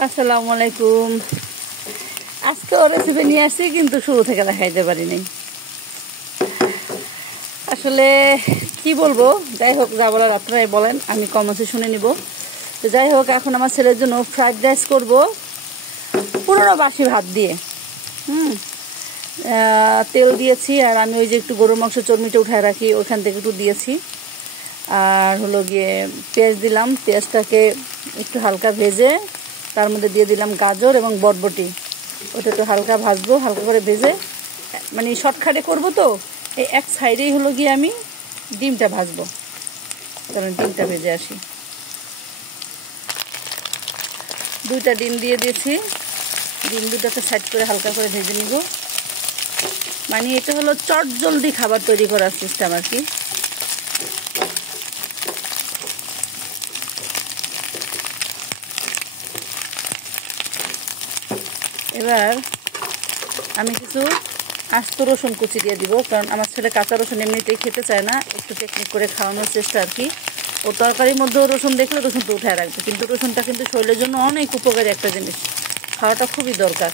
আসসালামু আলাইকুম। আজকে রেসিপি নিয়ে আসছি, কিন্তু শুরু থেকে দেখাইতে পারিনি। আসলে কি বলবো, যাই হোক, যা বলার আপনারাই বলেন, আমি কমেন্টে শুনে নিব। তো যাই হোক, এখন আমার ছেলের জন্য ফ্রাইড রাইস করবো পুরোনো বাসি ভাত দিয়ে। তেল দিয়েছি, আর আমি ওই যে একটু গরুর মাংস চর্বিটা উঠায় রাখি, ওইখান থেকে একটু দিয়েছি। আর হলো গিয়ে পেঁয়াজ দিলাম, পেঁয়াজটাকে একটু হালকা ভেজে তার মধ্যে দিয়ে দিলাম গাজর এবং বরবটি। ওটা একটু হালকা ভাজবো, হালকা করে ভেজে, মানে শর্টকাটে করবো। তো এই এক সাইডেই হলো গিয়ে আমি ডিমটা ভাজবো, কারণ ডিমটা ভেজে আসি। 2টা ডিম দিয়ে দিয়েছি, ডিম দুটাকে সাইড করে হালকা করে ভেজে নিব। মানে এটা হলো চট জলদি খাবার তৈরি করার সিস্টেম আর কি। এবার আমি কিছু আস্ত রসুন কুচি দিয়ে দিব, কারণ আমার ছেলে কাঁচা রসুন এমনিতেই খেতে চায় না, একটু টেকনিক করে খাওয়ানোর চেষ্টা আর কি। ও তরকারির মধ্যেও রসুন দেখলে রসুনটা উঠায় রাখবে, কিন্তু রসুনটা কিন্তু শরীরের জন্য অনেক উপকারী একটা জিনিস, খাওয়াটা খুবই দরকার।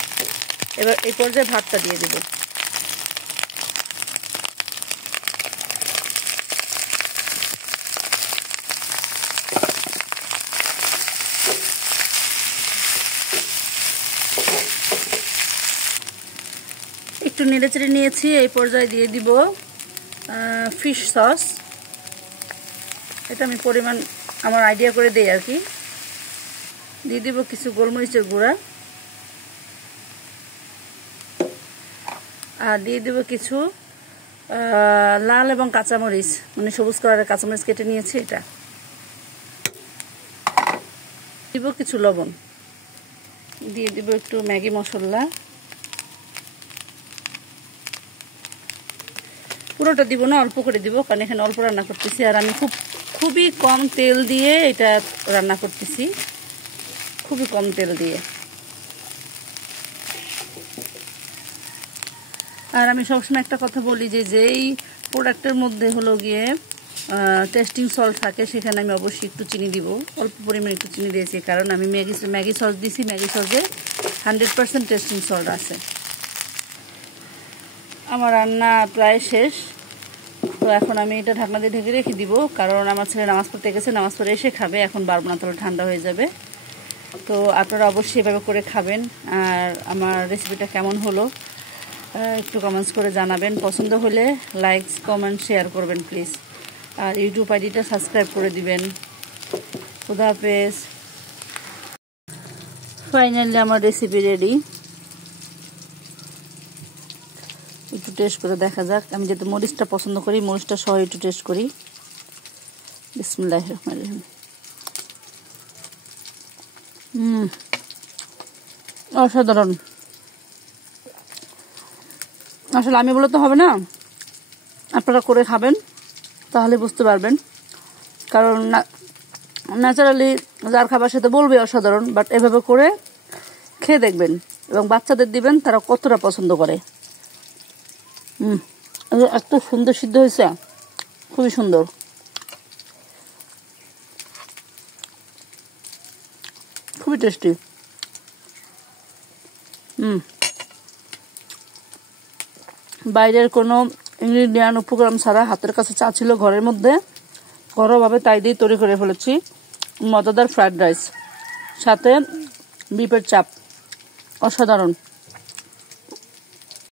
এবার এই পর্যায়ে ভাতটা দিয়ে দিব। একটু নেড়েচেড়ে নিয়েছি, এই পর্যায়ে দিয়ে দিব ফিশ সস। এটা আমি পরিমাণ আমার আইডিয়া করে দেই আর কি। দিয়ে দিব কিছু গোলমরিচের গুঁড়া, আর দিয়ে দিব কিছু লাল এবং কাঁচামরিচ, মানে সবুজ কালারের কাঁচামরিচ কেটে নিয়েছি এটা। দিব কিছু লবণ, দিয়ে দিব একটু ম্যাগি মশলা। পুরোটা দিব না, অল্প করে দিব, কারণ এখানে অল্প রান্না করতেছি, আর আমি খুবই কম তেল দিয়ে এটা রান্না করতেছি, খুবই কম তেল দিয়ে। আর আমি সবসময় একটা কথা বলি যে যেই প্রোডাক্টের মধ্যে হলো গিয়ে টেস্টিং সল্ট থাকে, সেখানে আমি অবশ্যই একটু চিনি দিব, অল্প পরিমাণে একটু চিনি দিয়েছি, কারণ আমি ম্যাগি সস দিছি, ম্যাগি সসে 100% টেস্টিং সল্ট আছে। আমার রান্না প্রায় শেষ। তো এখন আমি এটা ঢাকনা দিয়ে ঢেকে রেখে দিব, কারণ আমার ছেলে নামাজ পড়তে গেছে, নামাজ পড়ে এসে খাবে, এখন বারবো না, তাহলে ঠান্ডা হয়ে যাবে। তো আপনারা অবশ্যই এভাবে করে খাবেন। আর আমার রেসিপিটা কেমন হলো একটু কমেন্টস করে জানাবেন। পছন্দ হলে লাইক, কমেন্ট, শেয়ার করবেন প্লিজ। আর ইউটিউব আইডিটা সাবস্ক্রাইব করে দিবেন। খুদা হাফেজ। ফাইনালি আমার রেসিপি রেডি। একটু টেস্ট করে দেখা যাক। আমি যেহেতু মরিচটা পছন্দ করি, মরিচটা সহ একটু টেস্ট করি। বিসমিল্লাহির রহমানির রহিম। অসাধারণ। আসলে আমি বলে তো হবে না, আপনারা করে খাবেন, তাহলে বুঝতে পারবেন। কারণ ন্যাচারালি যার খাবার সাথে বলবে অসাধারণ, বাট এভাবে করে খেয়ে দেখবেন এবং বাচ্চাদের দিবেন, তারা কতটা পছন্দ করে। এত সুন্দর সিদ্ধ হয়েছে, খুবই সুন্দর, খুবই টেস্টি। বাইরের কোনো ইনগ্রিডিয়েন্ট উপকরণ ছাড়া হাতের কাছে চা ছিল ঘরের মধ্যে, ঘরোয়াভাবে তাই দিয়ে তৈরি করে ফেলেছি মজাদার ফ্রাইড রাইস, সাথে বিফের চাপ। অসাধারণ।